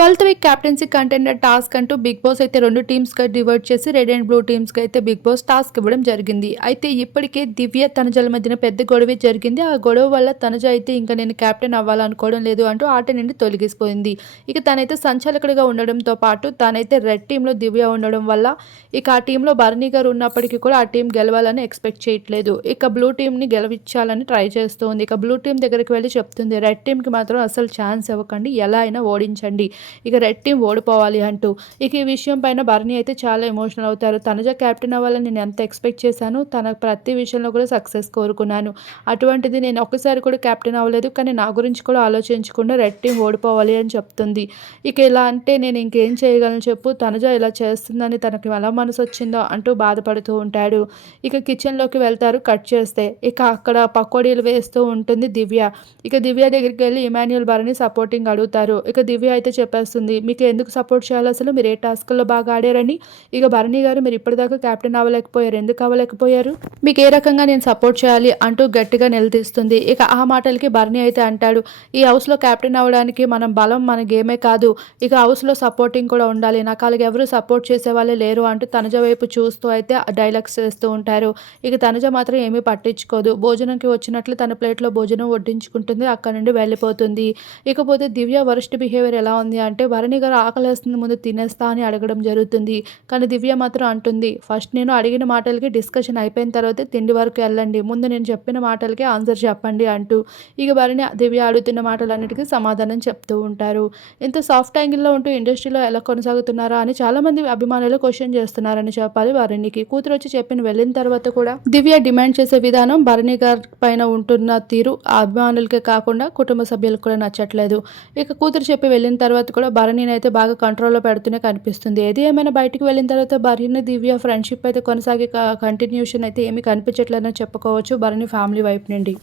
Twelfth week captaincy contender task అంటూ big boss అయితే రెండు టీమ్స్గా డివైడ్ చేసి రెడ్ అండ్ బ్లూ టీమ్స్కి అయితే బిగ్ బాస్ టాస్క్ ఇవ్వడం జరిగింది. అయితే ఇప్పటికే దివ్య తనజల మధ్యన పెద్ద గొడవ జరిగింది. ఆ గొడవ వల్ల తనజ అయితే ఇంకా నేను క్యాప్టెన్ అవ్వాలనుకోవడం లేదు అంటూ ఆట నుండి తొలగిసిపోయింది. ఇక తనైతే సంచాలకుడిగా ఉండడంతో పాటు తనైతే రెడ్ టీంలో దివ్య ఉండడం వల్ల ఇక ఆ టీంలో భరణి గారు ఉన్నప్పటికీ కూడా ఆ టీం గెలవాలని ఎక్స్పెక్ట్ చేయట్లేదు. ఇక బ్లూ టీంని గెలవించాలని ట్రై చేస్తుంది. ఇక బ్లూ టీం దగ్గరికి వెళ్ళి చెప్తుంది రెడ్ టీంకి మాత్రం అసలు ఛాన్స్ ఇవ్వకండి. ఎలా అయినా ఓడించండి. ఇక రెడ్ ఓడిపోవాలి అంటూ. ఇక ఈ విషయం పైన భరణి అయితే చాలా ఎమోషనల్ అవుతారు. తనుజ క్యాప్టెన్ అవ్వాలని నేను ఎంత ఎక్స్పెక్ట్ చేశాను తన ప్రతి విషయంలో కూడా సక్సెస్ కోరుకున్నాను. అటువంటిది నేను ఒక్కసారి కూడా క్యాప్టెన్ అవ్వలేదు. కానీ నా గురించి కూడా ఆలోచించకుండా రెడ్ టీమ్ ఓడిపోవాలి అని చెప్తుంది. ఇక ఇలా అంటే నేను ఇంకేం చేయగలను చెప్పు? తనుజ ఇలా చేస్తుందని తనకి ఎలా మనసు వచ్చిందో అంటూ బాధపడుతూ ఉంటాడు. ఇక కిచెన్లోకి వెళ్తారు కట్ చేస్తే. ఇక అక్కడ పకోడీలు వేస్తూ ఉంటుంది దివ్య. ఇక దివ్య దగ్గరికి వెళ్ళి ఇమాన్యుల్ భరణి సపోర్టింగ్ అడుగుతారు. ఇక దివ్య అయితే వస్తుంది మీకు ఎందుకు సపోర్ట్ చేయాలి అసలు మీరు ఏ టాస్క్లో బాగా ఆడారని? ఇక భరణి గారు మీరు ఇప్పటిదాకా క్యాప్టెన్ అవ్వలేకపోయారు. ఎందుకు అవ్వలేకపోయారు? మీకు ఏ రకంగా నేను సపోర్ట్ చేయాలి అంటూ గట్టిగా నిలదీస్తుంది. ఇక ఆ మాటలకి భరణి అయితే అంటాడు ఈ హౌస్లో క్యాప్టెన్ అవ్వడానికి మనం బలం మన గేమే కాదు. ఇక హౌస్లో సపోర్టింగ్ కూడా ఉండాలి. నాకు అలాగే ఎవరు సపోర్ట్ చేసే వాళ్ళే లేరు అంటూ తనుజ వైపు చూస్తూ అయితే డైలాగ్స్ చేస్తూ ఉంటారు. ఇక తనుజ మాత్రం ఏమీ పట్టించుకోదు. భోజనంకి వచ్చినట్లు తన ప్లేట్లో భోజనం వడ్డించుకుంటుంది అక్కడ నుండి వెళ్ళిపోతుంది. ఇకపోతే దివ్య వరస్ట్ బిహేవియర్ ఎలా ఉంది అంటే భరణి గారు ఆకలేస్తుంది ముందు తినేస్తా అని అడగడం జరుగుతుంది. కానీ దివ్య మాత్రం అంటుంది ఫస్ట్ నేను అడిగిన మాటలకి డిస్కషన్ అయిపోయిన తర్వాతే తిండి వరకు వెళ్ళండి. ముందు నేను చెప్పిన మాటలకి ఆన్సర్ చెప్పండి అంటూ ఇక భరణి దివ్య అడుగుతున్న మాటలన్నిటికీ సమాధానం చెప్తూ ఉంటారు. ఇంత సాఫ్ట్ యాంగిల్లో ఉంటూ ఇండస్ట్రీలో ఎలా కొనసాగుతున్నారా అని చాలామంది అభిమానులు క్వశ్చన్ చేస్తున్నారని చెప్పాలి భరణికి. కూతురు వచ్చి చెప్పిన వెళ్ళిన తర్వాత కూడా దివ్య డిమాండ్ చేసే విధానం భరణి గారి పైన ఉంటున్న తీరు అభిమానులకే కాకుండా కుటుంబ సభ్యులకు కూడా నచ్చట్లేదు. ఇక కూతురు చెప్పి వెళ్ళిన తర్వాత తర్వాత కూడా భరణిని అయితే బాగా కంట్రోల్లో పెడుతూనే కనిపిస్తుంది. ఏది ఏమైనా బయటికి వెళ్ళిన తర్వాత భరణి దివ్య ఫ్రెండ్షిప్ అయితే కొనసాగే కంటిన్యూషన్ అయితే ఏమీ కనిపించట్లేదని చెప్పుకోవచ్చు భరణి ఫ్యామిలీ వైపు నుండి.